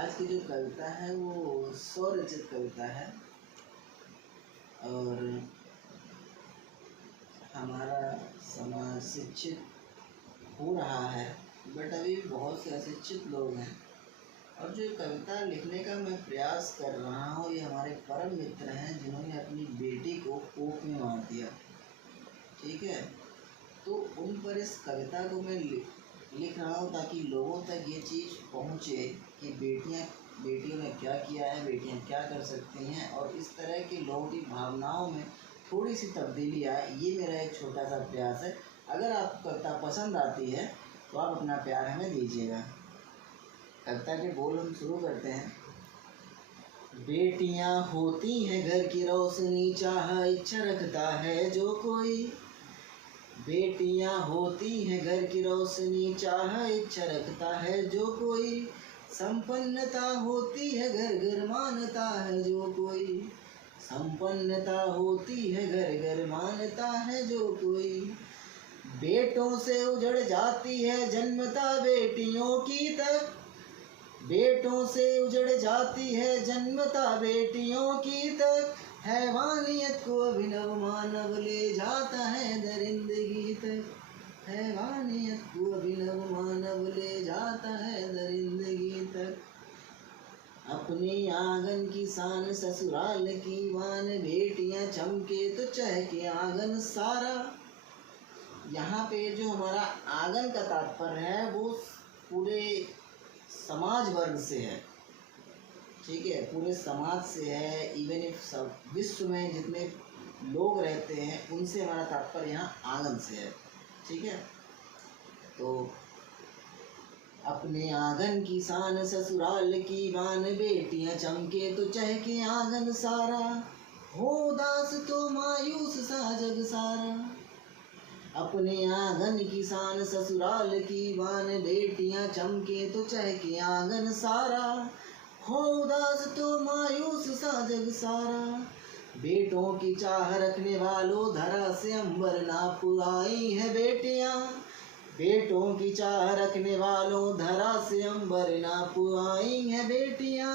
आज की जो कविता है वो स्वरचित कविता है और हमारा समाज शिक्षित हो रहा है, बट अभी बहुत से अशिक्षित लोग हैं। और जो कविता लिखने का मैं प्रयास कर रहा हूँ, ये हमारे परम मित्र हैं जिन्होंने अपनी बेटी को कोख में मार दिया। ठीक है, तो उन पर इस कविता को मैं लिख रहा हूँ ताकि लोगों तक ये चीज़ पहुँचे कि बेटियों ने क्या किया है, बेटियाँ क्या कर सकती हैं, और इस तरह के लोगों की भावनाओं में थोड़ी सी तब्दीली आए। ये मेरा एक छोटा सा प्रयास है। अगर आपको कविता पसंद आती है तो आप अपना प्यार हमें दीजिएगा। कविता के बोल हम शुरू करते हैं। बेटियां होती हैं घर की रोशनी, चाह इच्छा रखता है जो कोई। बेटियां होती हैं घर की रोशनी, चाह इच्छा रखता है जो कोई। संपन्नता होती है घर घर मानता है जो कोई। संपन्नता होती है घर घर मानता है जो कोई। बेटों से उजड़ जाती है जन्मता बेटियों की तक। बेटों से उजड़ जाती है जन्मता बेटियों की तक। हैवानियत को अभिनव मानव ले जाता है दरिंदगी तक। हैवानियत को अभिनव मानव ले जाता है दरिंदगी तक। अपने आंगन की शान ससुराल की वान, बेटियां चमके तो चहके आंगन सारा। यहाँ पे जो हमारा आंगन का तात्पर्य है वो पूरे समाज वर्ग से है। ठीक है, पूरे समाज से है। इवन इफ सब विश्व में जितने लोग रहते हैं उनसे हमारा तात्पर्य यहाँ आंगन से है। ठीक है, तो अपने आंगन की शान ससुराल की बान, बेटियां चमके तो चहके आंगन सारा। हो उदास तो मायूस सा जग सारा। अपने आंगन की शान ससुराल की बान, बेटियां चमके तो चहके आंगन सारा। हो उदास तो मायूस सा जग सारा। बेटों की चाह रखने वालों धरा से अंबर नाप आई है बेटियां। बेटों की चाह रखने वालों धरा से अंबर नाप आई है बेटियां।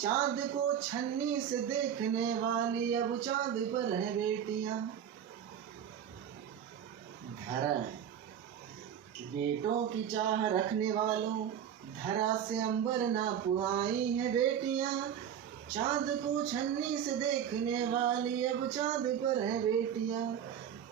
चाँद को छन्नी से देखने वाली अब चाँद पर है बेटियां। धरा बेटों की चाह रखने वालों धरा से अंबर नाप आई है बेटियां। चाँद को छन्नी से देखने वाली अब चाँद पर है बेटियां।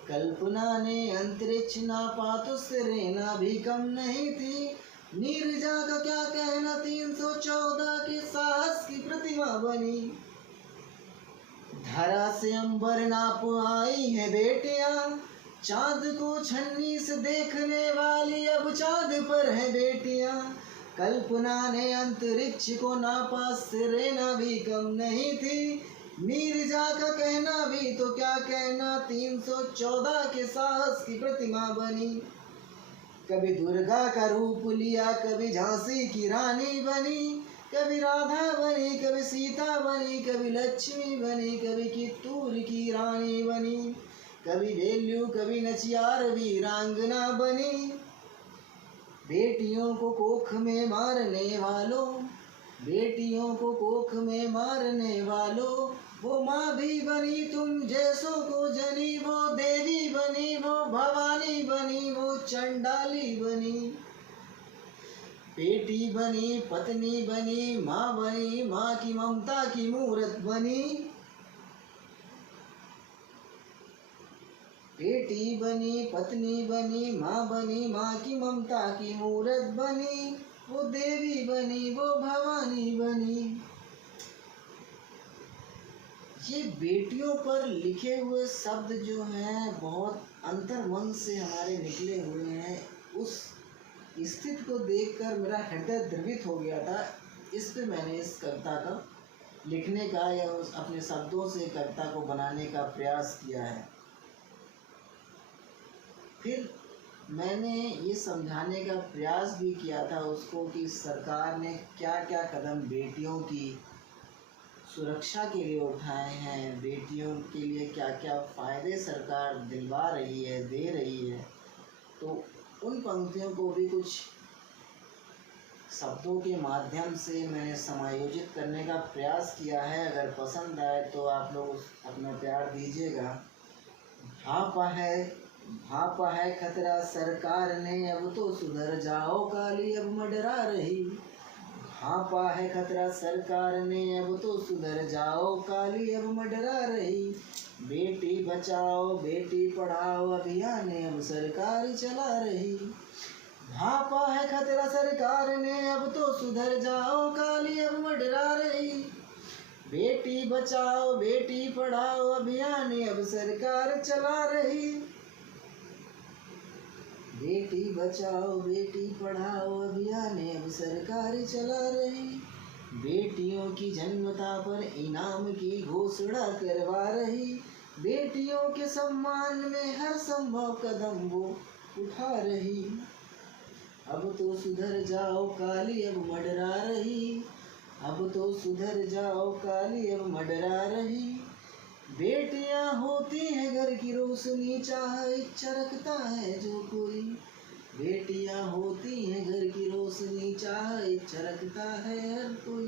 कल्पना ने अंतरिक्ष नापा तो सेरेना भी कम नहीं थी। नीरजा का क्या कहना 314 के साहस की प्रतिमा बनी। धरा से अंबर नाप आई है बेटियां। चाँद को छन्नी से देखने वाली अब चाँद पर है बेटियां। कल्पना ने अंतरिक्ष को नापा सेरेना भी कम नहीं थी। नीरजा का कहना भी तो क्या कहना 314 के साहस की प्रतिमा बनी। कभी दुर्गा का रूप लिया, कभी झांसी की रानी बनी। कभी राधा बनी, कभी सीता बनी, कभी लक्ष्मी बनी, कभी कित्तूर की रानी बनी। कभी वेल्यू, कभी नचियार वीरांगना बनी। बेटियों को कोख में मारने वालों, बेटियों को कोख में मारने वालों, वो माँ भी बनी तुम जैसों को जनी। वो देवी बनी, वो भवानी बनी, वो चंडाली बनी। बेटी बनी, पत्नी बनी, माँ बनी, माँ की ममता की मूरत बनी। बेटी बनी, पत्नी बनी, माँ बनी, माँ की ममता की मूरत बनी। वो देवी बनी, वो भवानी बनी। ये बेटियों पर लिखे हुए शब्द जो हैं बहुत अंतर्मन से हमारे निकले हुए हैं। उस स्थिति को देखकर मेरा हृदय द्रवित हो गया था। इस पे मैंने इस कविता का लिखने का या उस अपने शब्दों से कविता को बनाने का प्रयास किया है। फिर मैंने ये समझाने का प्रयास भी किया था उसको कि सरकार ने क्या क्या कदम बेटियों की सुरक्षा के लिए उठाए हैं, बेटियों के लिए क्या क्या फ़ायदे सरकार दिलवा रही है, दे रही है। तो उन पंक्तियों को भी कुछ शब्दों के माध्यम से मैंने समायोजित करने का प्रयास किया है। अगर पसंद आए तो आप लोग अपना प्यार दीजिएगा। भापा है खतरा सरकार ने, अब तो सुधर जाओ काली अब मंडरा रही। भापा है खतरा सरकार ने, अब तो सुधर जाओ काली अब मंडरा रही। बेटी बचाओ बेटी पढ़ाओ अभियान अब सरकार चला रही। भापा है खतरा सरकार ने, अब तो सुधर जाओ काली अब मंडरा रही। बेटी बचाओ बेटी पढ़ाओ अभियान अब सरकार चला रही। बेटी बचाओ बेटी पढ़ाओ अभियान अब सरकार चला रही। बेटियों की जन्मता पर इनाम की घोषणा करवा रही। बेटियों के सम्मान में हर संभव कदम वो उठा रही। अब तो सुधर जाओ काली अब मंडरा रही। अब तो सुधर जाओ काली अब मंडरा रही। बेटियां होती हैं घर की रोशनी, चाहे इच्छा रखता है जो कोई। बेटियां होती हैं घर की रोशनी, चाहे इच्छा रखता है हर कोई।